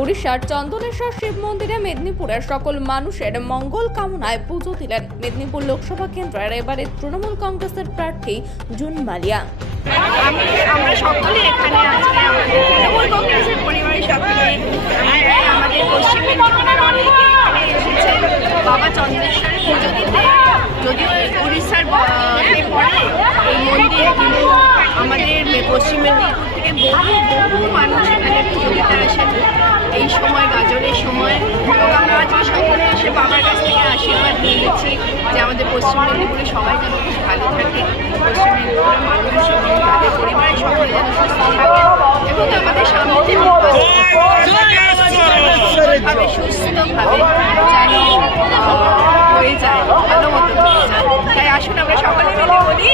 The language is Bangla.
উড়িষ্যার চন্দনেশ্বর শিব মন্দিরে মেদিনীপুরের সকল মানুষের মঙ্গল কামনায় পুজো দিলেন মেদিনীপুর লোকসভা কেন্দ্রের এবারে তৃণমূল কংগ্রেসের প্রার্থী জুন মালিয়া। উড়িষ্যার কিন্তু আমাদের পশ্চিম মেদিনীপুর থেকে বহু মানুষ এখানে পুজো দিতে আসেন এই সময় গাজনের সময় এবং আমরা আজকে সকলে এসে বাবার কাছ থেকে আশীর্বাদ নিয়ে নিচ্ছি যে আমাদের পশ্চিম মেদিনীপুরে সবাই যেন খুব ভালো থাকে। পশ্চিম মেদিনীপুরের মানুষ এবং তাদের পরিবারের সকলে যেন সুস্থ থাকে এবং আমাদের সামনে যে সুন্দরভাবে সুস্থভাবে যেন হয়ে যায় ভালো মতো হয়ে যায়। তাই আসুন আমরা সকলে মিলে বলি